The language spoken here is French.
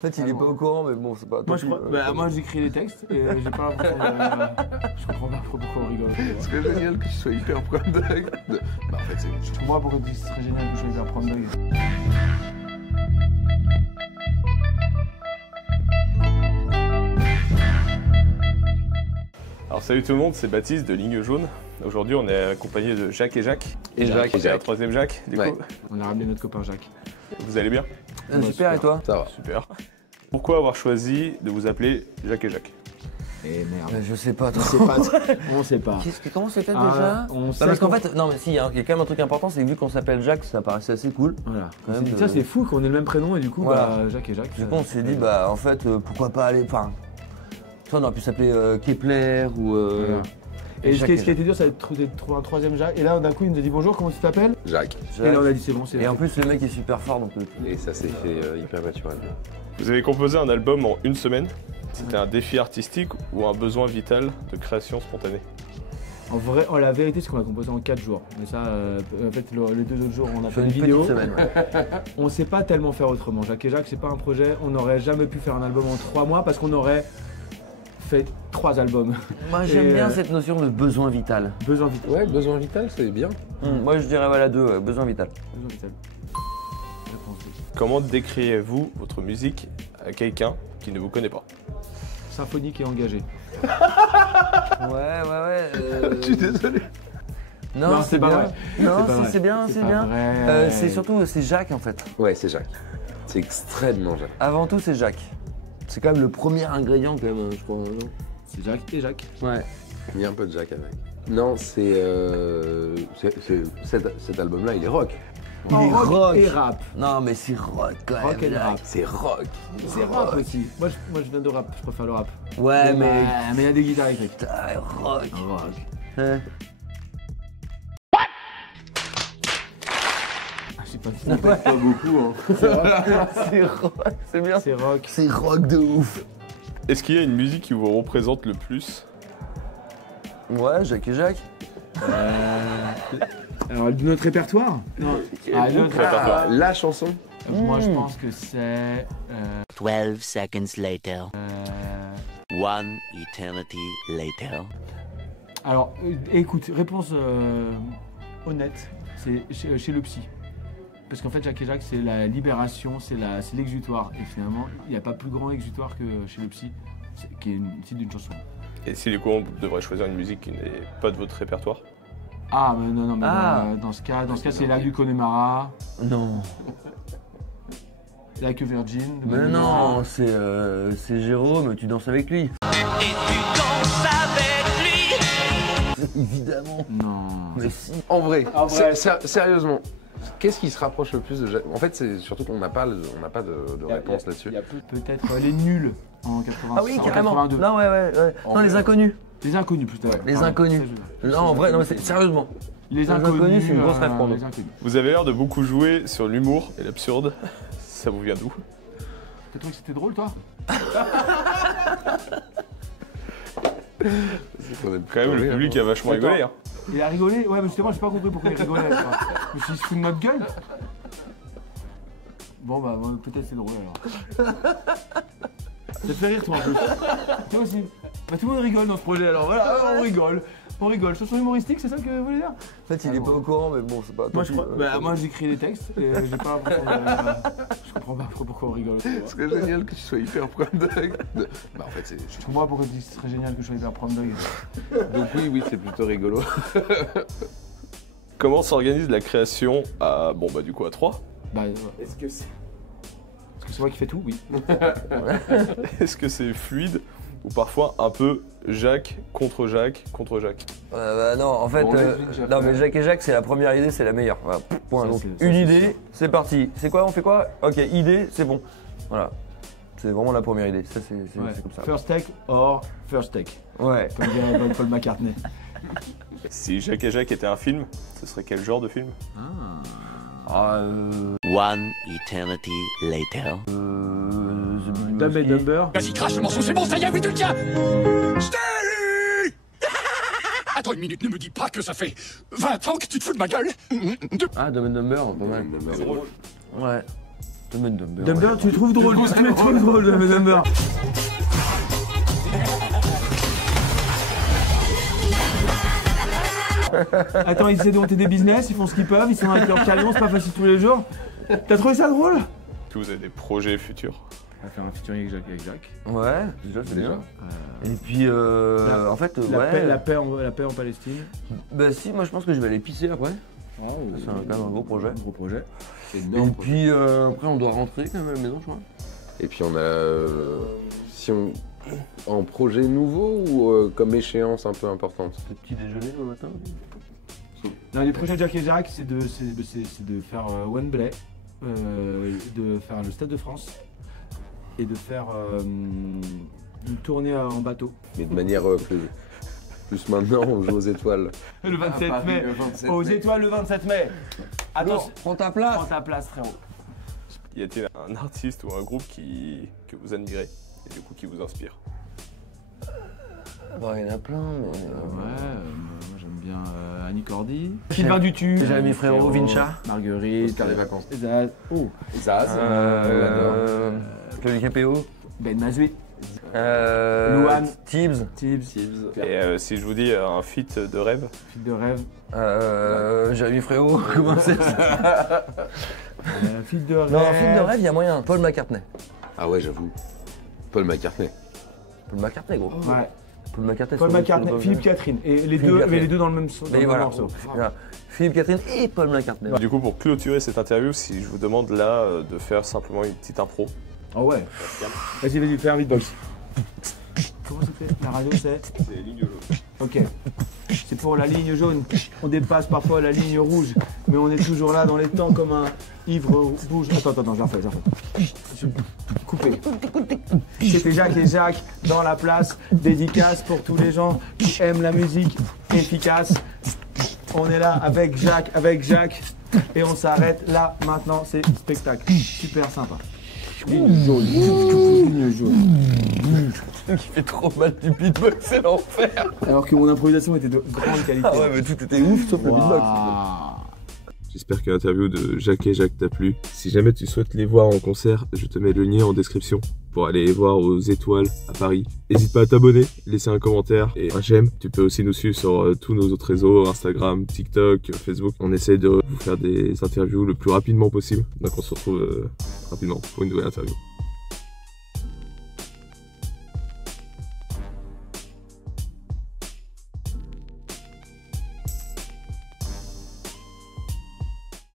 En fait, il est pas au courant, mais bon, c'est pas. Moi, j'écris les textes et j'ai pas l'impression de. Je comprends pas pourquoi on rigole. Ce serait génial que tu sois hyper prendre dog. Bah, en fait, c'est. Je comprends pas pourquoi ce serait génial que je sois hyper prendre dog. Alors salut tout le monde, c'est Baptiste de Ligne Jaune. Aujourd'hui on est accompagné de Jacques et Jacques. Et Jacques. C'est un troisième Jacques du coup. On a ramené notre copain Jacques. Vous allez bien? Super, et toi? Ça va. Super. Pourquoi avoir choisi de vous appeler Jacques et Jacques? Et merde. Je sais pas, toi. On sait pas. Comment c'était déjà? Parce qu'en fait, non mais si, il y a quand même un truc important, c'est que vu qu'on s'appelle Jacques, ça paraissait assez cool. Voilà. Quand même, Ça c'est fou qu'on ait le même prénom et du coup, Voilà. Jacques et Jacques. Du coup, on s'est dit, bah en fait, pourquoi pas aller. Enfin, toi, on aurait pu s'appeler Kepler ou. Voilà. Et ce Jacques qui a et été dur, ça va être de trouver un troisième Jacques. Et là, d'un coup, il nous a dit bonjour, comment tu t'appelles? Jacques. Jacques. Et là, on a dit c'est bon, c'est Et en plus, le mec est super fort, donc. Et ça s'est fait hyper naturellement. Vous avez composé un album en une semaine. C'était un défi artistique ou un besoin vital de création spontanée? En vrai, la vérité, c'est qu'on l'a composé en 4 jours. Mais ça, en fait, les 2 autres jours, on a fait une petite vidéo. semaine. On sait pas tellement faire autrement. Jacques et Jacques, c'est pas un projet. On n'aurait jamais pu faire un album en 3 mois parce qu'on aurait fait 3 albums. Moi, j'aime bien cette notion de besoin vital. Besoin vital. Ouais, besoin vital, c'est bien. Moi, je dirais voilà 2, besoin vital. Besoin vital. Réponse B. Comment décrivez-vous votre musique à quelqu'un qui ne vous connaît pas? Symphonique et engagé. Ouais. Je suis désolé. Non, c'est pas bien. vrai. Non, C'est pas vrai. c'est bien, c'est pas bien. vrai. C'est surtout, c'est Jacques en fait. Ouais, c'est Jacques. C'est extrêmement Jacques. Avant tout, c'est Jacques. C'est quand même le premier ingrédient quand même, je crois. Non C'est Jacques et Jacques. Ouais. Il y a un peu de Jacques avec. Non, cet album-là, il est rock. Il est rock. et rap. Non, mais c'est rock quand même. Rock et Jacques. rap. C'est rock. C'est rap aussi. Moi, je viens de rap. Je préfère le rap. Ouais, mais. il y a des guitares électriques. Putain, rock. Rock. Hein. Je sais pas beaucoup. Hein. C'est rock, c'est bien. C'est rock. C'est rock de ouf. Est-ce qu'il y a une musique qui vous représente le plus? Ouais, Jacques et Jacques. Alors, notre répertoire? Non. Notre répertoire. La chanson. Moi, je pense que c'est. 12 seconds later. One eternity later. Alors, écoute, réponse honnête, c'est chez le psy. Parce qu'en fait, Jacques et Jacques, c'est la libération, c'est l'exutoire. Et finalement, il n'y a pas plus grand exutoire que chez le psy, qui est le titre d'une chanson. Et si du coup on devrait choisir une musique qui n'est pas de votre répertoire? Ah, mais non, mais Ah. dans ce cas, c'est Lac du Connemara, Non. Lac Virgin. de Mais Connemara. non, c'est Jérôme, tu danses avec lui. Évidemment. Non. Mais si. En vrai, En vrai. sérieusement, qu'est-ce qui se rapproche le plus de Jacques? En fait, c'est surtout qu'on n'a pas de réponse là-dessus. Il y a peut-être les nuls en 80. Ah oui, en carrément. 82. Non, ouais. Non, les inconnus. Les inconnus, putain. Les Pardon. inconnus. Non, en vrai, non, mais sérieusement. Les inconnus, c'est une grosse rêve pour nous. Les inconnus. Vous avez l'air de beaucoup jouer sur l'humour et l'absurde. Ça vous vient d'où? T'as trouvé que c'était drôle, toi? Quand même, le public a vachement rigolé. Hein. Il a rigolé? Ouais, mais justement, j'ai pas compris pourquoi il rigolait. Je me suis dit, il se fout de notre gueule. Bon, bah, peut-être c'est drôle alors. Ça te fait rire, toi, en plus. Toi aussi. Bah, tout le monde rigole dans ce projet, alors voilà, on rigole. On rigole. Chanson humoristique, c'est ça que vous voulez dire? En fait, il est pas au courant, mais bon, c'est pas. Moi, j'écris les textes et j'ai pas l'impression de. Je comprends pas pourquoi on rigole. Ce serait génial que tu sois hyper prendre dog. Bah, en fait, c'est. Je comprends pas pourquoi tu dis que ce serait génial que je sois hyper prendre dog. Donc, oui, c'est plutôt rigolo. Comment s'organise la création à, bon bah du coup à 3? Bah, est-ce que c'est moi qui fais tout? Oui. Est-ce que c'est fluide ou parfois un peu Jacques contre Jacques contre Jacques? Bah non, en fait, Bon, on explique, Jacques. non mais Jacques et Jacques, c'est la première idée, c'est la meilleure. Voilà, point. Ça, Donc, c'est une sûr. idée, c'est parti. C'est quoi, on fait quoi? Ok, idée, c'est bon. Voilà. C'est vraiment la première idée, ça c'est Ouais. comme ça. First take or first take. Ouais. Comme dirait Paul McCartney. Si Jacques et Jacques était un film, ce serait quel genre de film? One eternity later. Dumb and Dumber. Vas-y, crache le morceau, c'est bon, ça y est, oui, tu le tiens. Je t'ai eu. Attends une minute, ne me dis pas que ça fait 20 ans que tu te fous de ma gueule. Ah, Dumb and Dumber, pas mal. C'est drôle. Ouais. Dumb and Dumber. Dumber, tu le trouves drôle, tu le trouves drôle, Dumb and Dumber. Attends, ils essaient de monter des business, ils font ce qu'ils peuvent, ils sont avec leur camion, c'est pas facile tous les jours. T'as trouvé ça drôle? Est-ce que vous avez des projets futurs? On va faire un featuring avec Jacques. Ouais, déjà, c'est bien. Et puis, en fait, La paix en Palestine. Bah si, moi je pense que je vais aller pisser après. C'est quand même un gros projet. Gros projet. Et puis après on doit rentrer quand même à la maison, je crois. Et puis on a... En projet nouveau ou comme échéance un peu importante? Le petit déjeuner le matin. Non, les projets de Jack et Jacques, c'est de faire Wembley, de faire le Stade de France et de faire une tournée en bateau. Mais de manière plus maintenant, on joue aux étoiles. Le 27 mai. Aux étoiles le 27 mai. Attends, Prends ta place. prends ta place, frérot. Y a-t-il un artiste ou un groupe que vous admirez et du coup qui vous inspire? Bon, il y en a plein, mais. Moi j'aime bien Annie Cordy, Sylvain Dutu, Jérémy Frérot, Vincha, Marguerite, Oscar des vacances. Zaz, Zaz, on l'adore. Claudio Capéo, Ben Mazoué, Louane, Tibbs, Et si je vous dis un feat de rêve? Fille de rêve, Jérémy Frérot, comment c'est ça? Fille de rêve. Non, film de rêve, il y a moyen. Paul McCartney. Ah ouais, j'avoue. Paul McCartney. Paul McCartney, gros. Ouais. Paul McCartney. Paul McCartney, Philippe Catherine. Et les deux, Catherine. mais les deux dans le même Mais voilà. morceau. Voilà. Philippe Catherine et Paul McCartney. Du coup, pour clôturer cette interview, si je vous demande là de faire simplement une petite impro. Oh ouais. Vas-y, fais un beatbox. Comment ça fait? La radio, c'est? C'est ligne jaune. Ok. C'est pour la ligne jaune. On dépasse parfois la ligne rouge, mais on est toujours là dans les temps comme un ivre bouge. Attends, j'en fais. Coupé. C'était Jacques et Jacques dans la place. Dédicace pour tous les gens qui aiment la musique efficace. On est là avec Jacques, et on s'arrête là maintenant. C'est spectacle. Super sympa. Ligne jaune. Ligne jaune. Qui fait trop mal du beatbox, c'est l'enfer. Alors que mon improvisation était de grande qualité. Ah ouais, mais tout était ouf sauf le beatbox. J'espère que l'interview de Jacques et Jacques t'a plu. Si jamais tu souhaites les voir en concert, je te mets le lien en description pour aller les voir aux Étoiles à Paris. N'hésite pas à t'abonner, laisser un commentaire et un j'aime. Tu peux aussi nous suivre sur tous nos autres réseaux, Instagram, TikTok, Facebook. On essaie de vous faire des interviews le plus rapidement possible. Donc on se retrouve rapidement pour une nouvelle interview.